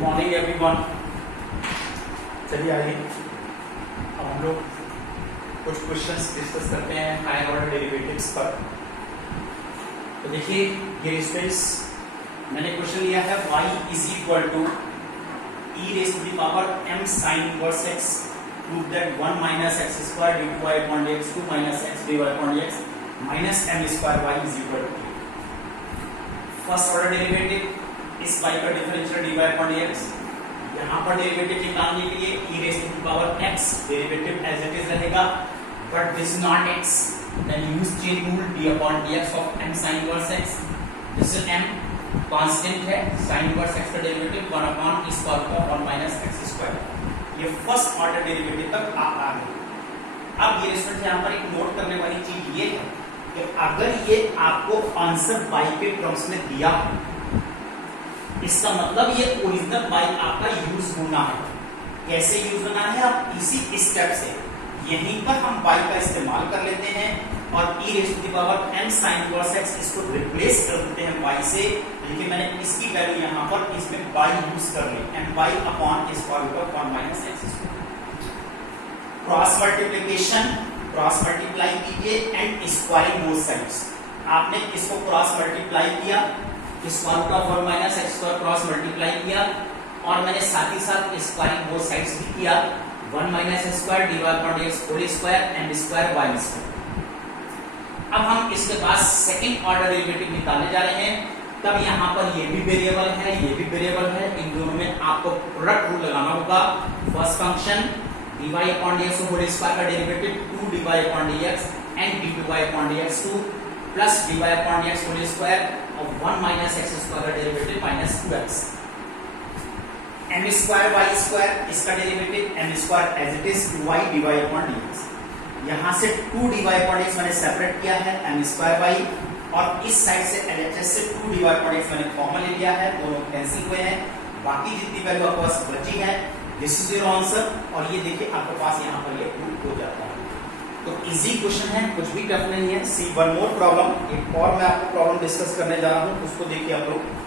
Morning everyone. चलिए आइए अब हम लोग कुछ क्वेश्चंस डिस्कस करते हैं हायर ऑर्डर डेरिवेटिव्स पर। तो देखिए ये स्पेस मैंने क्वेश्चन लिया है y is equal to e raise to the power m sin inverse x prove that 1 minus x square d two y upon d x 2 minus x d y upon d x minus m square y is equal to first order derivative इस y का differential d y upon d x. यहाँ पर derivative निकालने के लिए e raise to the power x derivative as it is रहेगा, but this is not x, then use chain rule d upon dx of m sin inverse x. This is m constant है, sin inverse x का derivative 1 upon e square का 1 minus x square. ये first order derivative तक आप आ गए। अब ये student यहाँ पर एक नोट करने वाली चीज ये है कि अगर ये आपको आंसर y के टर्म्स में दिया है, इसका मतलब ये ओरिजिनल y आपका यूज होना है। कैसे यूज होना है? आप इसी स्टेप से यहीं पर हम y का इस्तेमाल कर लेते हैं और e raise to the power m sin inverse x इसको रिप्लेस कर देते हैं y से। देखिए मैंने इसकी वैल्यू यहाँ पर इसमें y यूज कर ली, my upon square root of 1 minus x square. Cross multiplication, cross multiply कीजिए एंड स्क्वायरिंग बोथ साइड्स। आपने इसको क्रॉस मल्टीप्लाई किया, square root of 1 minus x square cross multiply किया, और मैंने साथ ही साथ स्क्वायरिंग बोथ साइड्स भी किया, 1 minus square d y upon d x whole square and square y square. अब हम इसके बाद सेकंड ऑर्डर डेरिवेटिव निकालने जा रहे हैं। तब यहाँ पर ये भी वेरिएबल है, ये भी वेरिएबल है, इन दोनों में आपको प्रोडक्ट रूल लगाना होगा। First function d y upon d x whole square का derivative 2 d y upon d x and d two y upon d x 2 plus d y upon d x whole square और 1 minus x square का derivative minus 2x। M square y square इसका derivative m square as it is 2y dy upon dx। यहाँ से 2 dy upon dx मैंने separate किया है M square Y, और इस साइड से LHS से 2 dy अपॉन dx मैंने कॉमन ले लिया है, दोनों कैंसिल हुए हैं। बाकी जितनी वैल्यू आपके पास बची है दिस इज योर आंसर, और ये देखिए आपके पास यहाँ पर ये प्रूव हो जाता है। तो इजी क्वेश्चन है, कुछ भी टफ नहीं है। सी वन मोर प्रॉब्लम, एक और मैं आपको प्रॉब्लम डिस्कस करने जा रहा हूँ, उसको देखिए आप लोग।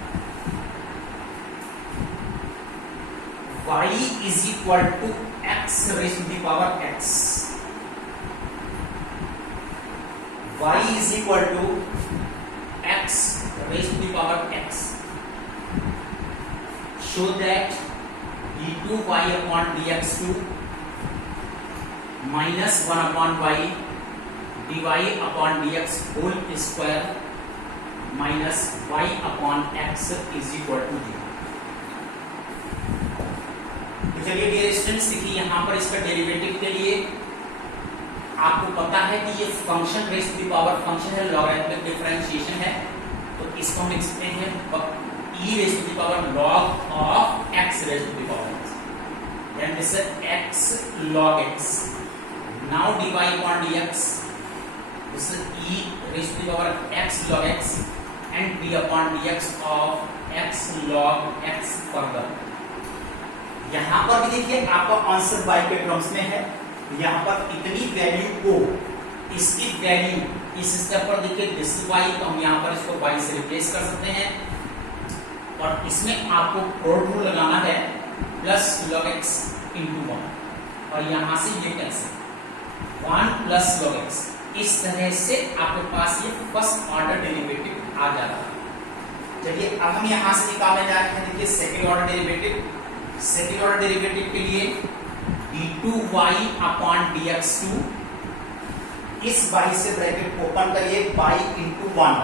y is equal to x raised to the power x. y is equal to x raised to the power x. Show that d2y upon dx2 minus 1 upon y dy upon dx whole square minus y upon x is equal to 0। चलिए dear students, देखिए यहाँ पर इसका derivative के लिए आपको पता है कि ये function raise to the power function है, लॉगरिथमिक डिफरेंशिएशन है, तो इसको हम लिख सकते हैं e raise to the power log of x raise to the power x, then this is x log x। Now dy upon dx, this is e raise to the power x log x and d upon dx of x log x further. यहाँ पर भी देखिए आपका answer y के terms में है। यहाँ पर इतनी वैल्यू को इसकी वैल्यू इस स्टेप पर देखिए दिस y, तो हम यहाँ पर इसको y से रिप्लेस कर सकते हैं, और इसमें आपको प्रोडक्ट रूल लगाना है प्लस log x into 1, और यहाँ से ये कैंसिल 1 प्लस log x। इस तरह से आपके पास ये फर्स्ट ऑर्डर डेरिवेटिव आ जाता है। चलिए अब हम यहाँ से निकालने जा रहे हैं, देखिए second order derivative. Second order derivative के लिए d2y अपॉन dx2, इस y से ब्रैकेट ओपन करिए, y into 1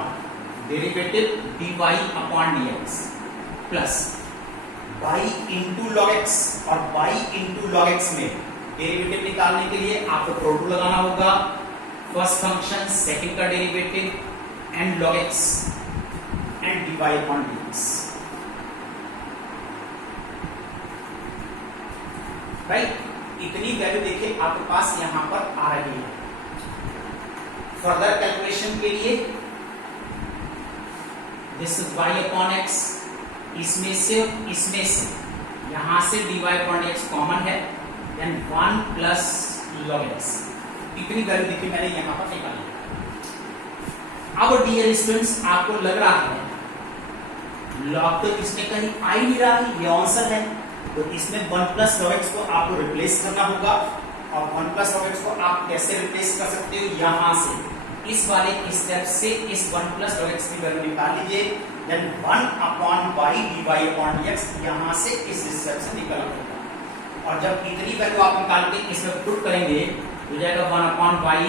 derivative dy upon dx plus y into log x, और y इंटू log x में डेरिवेटिव निकालने के लिए आपको प्रोडक्ट लगाना होगा। फर्स्ट फंक्शन सेकेंड का derivative and log x and dy upon dx, right. इतनी वैल्यू देखिए आपके पास यहां पर आ रही है। फर्दर कैलकुलेशन के लिए दिस y अपॉन x, इसमें से यहां से dy अपॉन dx कॉमन है, देन 1 प्लस log x। इतनी वैल्यू देखिए मैंने यहां पर निकाली। अब डियर स्टूडेंट्स, आपको लग रहा है लॉग तो इसमें कहीं आ ही नहीं रहा है, ये आंसर है, तो इसमें 1 प्लस लॉग एक्स को आपको रिप्लेस करना होगा। और 1 प्लस लॉग एक्स को आप कैसे रिप्लेस कर सकते हो, यहां से इस वाले स्टेप से इस 1 प्लस लॉग एक्स की वैल्यू निकाल लीजिए, then 1 upon y d y upon d x यहां से इस स्टेप से निकल आएगा। और जब इतनी वैल्यू आप निकाल के इसमें पुट करेंगे हो जाएगा 1 upon y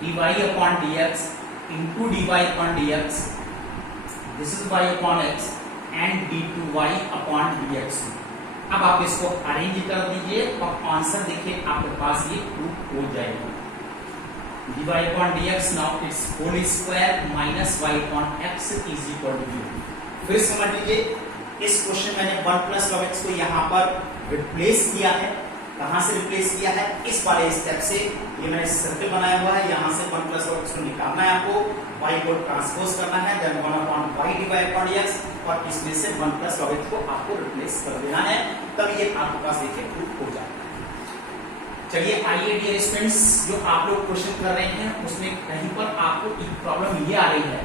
d y upon d x into d y upon d x, this is y upon x and d two y upon d x. अब आप इसको अरेंज कर दीजिए और आंसर देखिए आपके पास ये प्रूफ हो जाएगा। dy upon dx now its whole square minus y upon x is equal to 0। फिर समझ लीजिए इस क्वेश्चन मैंने 1 प्लस log x को यहाँ पर रिप्लेस किया है। कहाँ से रिप्लेस किया है, इस वाले स्टेप से। ये मैंने सर्कल बनाया हुआ है, यहाँ से 1 प्लस log x को निकालना है आपको, y को ट्रांसपोज करना है, then 1 upon y dy upon dx और इसमें से 1 प्लस log x को आपको रिप्लेस कर देना है, तब ये आपके पास देखिए प्रूफ हो जाएगा। चलिए आइए डियर स्टूडेंट्स, जो आप लोग क्वेश्चन कर रहे हैं उसमें कहीं पर आपको एक प्रॉब्लम ये आ रही है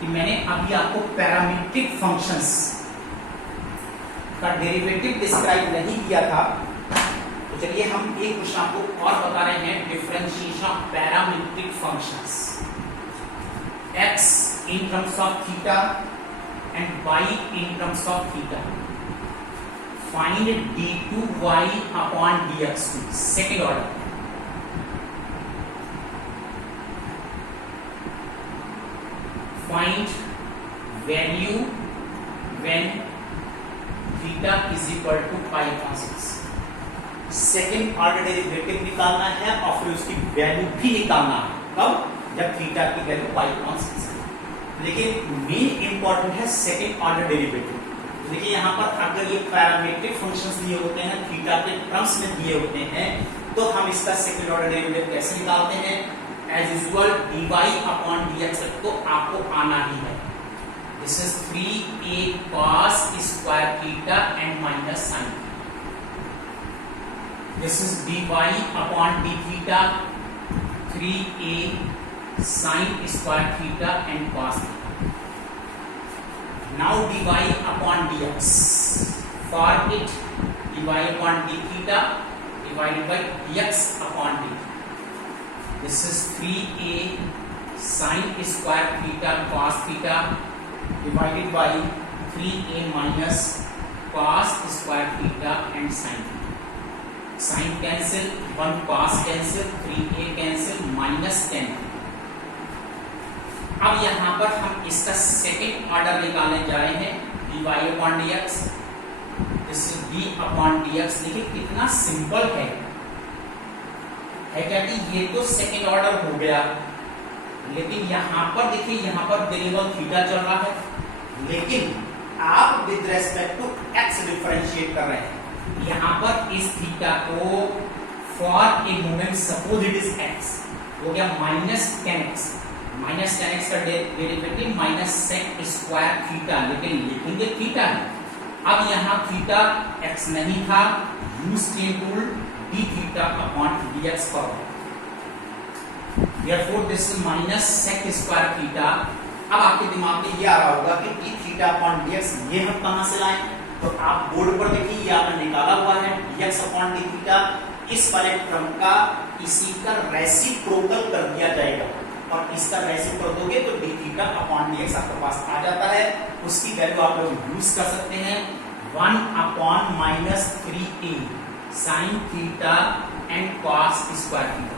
कि मैंने अभी आपको पैरामीट्रिक फंक्शंस का डेरिवेटिव डिस्क्राइब नहीं किया था, तो चलिए हम एक क्वेश्चन आपको और बता रहे हैं, differentiation of parametric functions x in terms of theta and y in terms of theta। Find d2y upon dx2, second order। Find value when theta is equal to pi upon 6। Second order derivative निकालना है और फिर उसकी value भी निकालना है, कब, जब थीटा की वैल्यू पाई अपॉन 6 है। लेकिन मेन इंपॉर्टेंट है सेकेंड ऑर्डर डेरिवेटिव। देखिए यहाँ पर अगर ये पैरामीट्रिक फंक्शंस दिए होते हैं, थीटा के टर्म्स में दिए होते हैं, तो हम इसका सेकंड ऑर्डर डेरिवेटिव कैसे निकालते हैं, as usual dy upon dx तो आपको आना ही है। This is 3a cos square theta and minus sin। This is dy upon d theta 3a sin square theta and cos theta. Now dy upon dx, for it dy upon d theta divided by dx upon dt, this is 3a sin square theta cos theta divided by 3a minus cos square theta and sin theta। sin cancel, 1 cos cancel, 3a cancel, minus 10। अब यहां पर हम इसका second order निकालने जा रहे हैं, dy upon dx, this is d upon dx। देखिए कितना सिंपल है क्या कि ये तो सेकेंड ऑर्डर हो गया, लेकिन यहां पर देखिए यहाँ पर वेरिएबल थीटा चल रहा है, लेकिन आप with respect to x differentiate कर रहे हैं। यहां पर इस थीटा को for a moment suppose it is x हो गया माइनस 10x, माइनस 10x का derivative minus sec square theta, लेकिन लिखेंगे थीटा है। अब यहाँ थीटा x नहीं था, use came tool d theta upon dx पर, therefore this is minus sec square theta. अब आपके दिमाग में ये आ रहा होगा कि d थीटा अपॉन dx ये हम कहां से लाएं, तो आप बोर्ड पर देखिए ये आपने निकाला हुआ है dx अपॉन d थीटा, इस वाले टर्म का इसी का रेसिप्रोकल कर दिया जाएगा और इसका रेसिप्रोकल दोगे तो d थीटा अपॉन dx आपके पास आ जाता है। उसकी वैल्यू आप लोग यूज कर सकते हैं 1 upon minus 3a sin theta and cos square theta.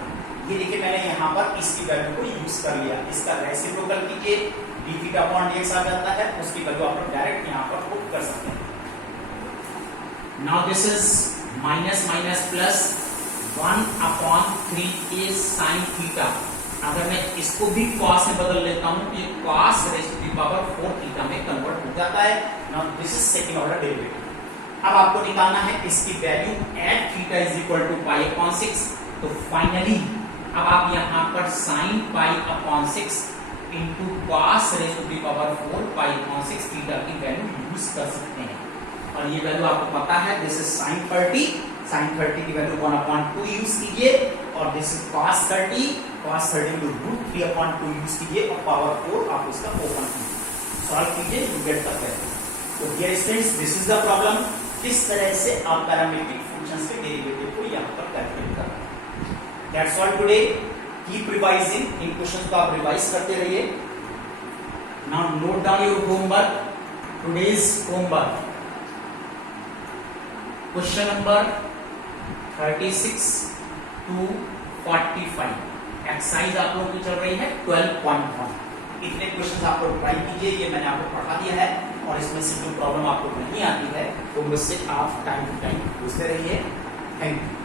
ये देखिए मैंने यहाँ पर इसकी वैल्यू को यूज कर लिया, इसका रेसिप्रोकल कीजिए d थीटा अपॉन dx आ जाता है, उसकी वैल्यू आप लोग डायरेक्ट यहाँ पर पुट कर सकते हैं। Now this is minus minus plus 1 upon 3a sin theta. अगर मैं इसको भी cos में बदल लेता हूं तो ये cos raise to the power 4 theta में कन्वर्ट हो जाता है। Now this is second order derivative. अब आपको निकालना है इसकी value at theta is equal to pi upon 6। तो फाइनली अब आप यहां पर sin pi upon 6 into cos raise to the power 4 pi upon 6 theta की वैल्यू यूज कर सकते हैं। और ये वैल्यू आपको पता है, दिस इज sin 30, sin 30 की वैल्यू 1/2 यूज कीजिए और दिस इज cos 30 को √3/2 यूज कीजिए और पावर 4 आप उसका ओपन कीजिए, सॉल्व कीजिए, यू गेट द वैल्यू। तो dear students, this is the problem, किस तरह से आप पैरामीट्रिक फंक्शंस के डेरिवेटिव को यहाँ पर कैलकुलेट कर रहे हैं। That's all today, keep revising, in questions को आप रिवाइज करते रहिए। Now note down your homework, today's homework, question number 36 to 45, exercise आप लोगों की चल रही है 12.1। इतने क्वेश्चन आप लोग ट्राई कीजिए, ये मैंने आपको पढ़ा दिया है, और इसमें से जो प्रॉब्लम आपको नहीं आती है वो मुझसे आप टाइम टू टाइम पूछते रहिए। Thank you.